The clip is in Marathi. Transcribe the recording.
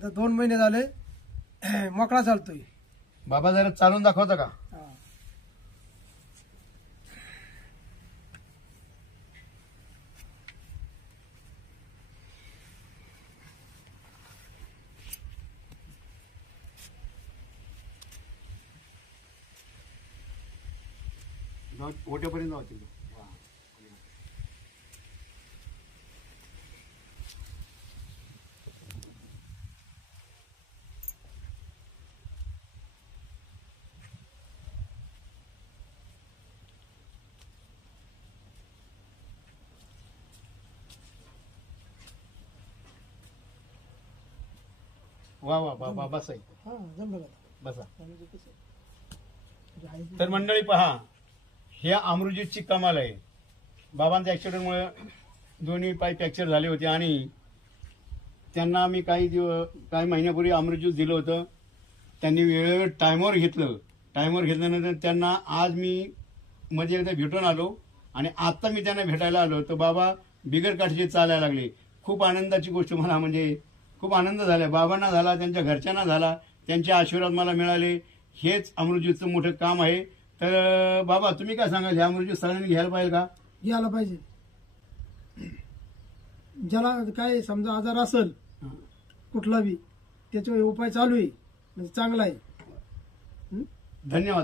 आता 2 महिने झाले मोकळा चालतोय. बाबा जरा चालून दाखवता का? हा. ओट्यापर्यंत जाऊ तिथे. वा वा बाबा बसा इथे. हा जमलं का? बसा. म्हणजे कसं तर मंडळी पहा, हे अमृतजीतची कमाल आहे. बाबांच्या ऍक्सिडेंटमुळे दोन्ही पाय फ्रॅक्चर झाले होते आणि त्यांना मी काही महिन्यापूर्वी अमृतज्यूस दिलं होतं. त्यांनी वेळेवर टायमवर घेतलं. टायमवर घेतल्यानंतर त्यांना आज मी मध्ये एकदा भेटून आलो आणि आता मी त्यांना भेटायला आलो तर बाबा बिगर काठीचे चालायला लागले. खूप आनंदाची गोष्ट मला, म्हणजे खूप आनंद झाला. बाबांना झाला, त्यांच्या घरच्यांना झाला, त्यांचे आशीर्वाद मला मिळाले. हेच अमृतज्यूसचं मोठं काम आहे. तर बाबा तुम्ही काय सांगाल, हे अमृतज्यूस सगळ्यांनी घ्यायला पाहिजे का? घ्यायला पाहिजे. ज्याला काय समजा आजार असेल कुठला बी त्याच्यावर उपाय चालू आहे, म्हणजे चांगला आहे. धन्यवाद.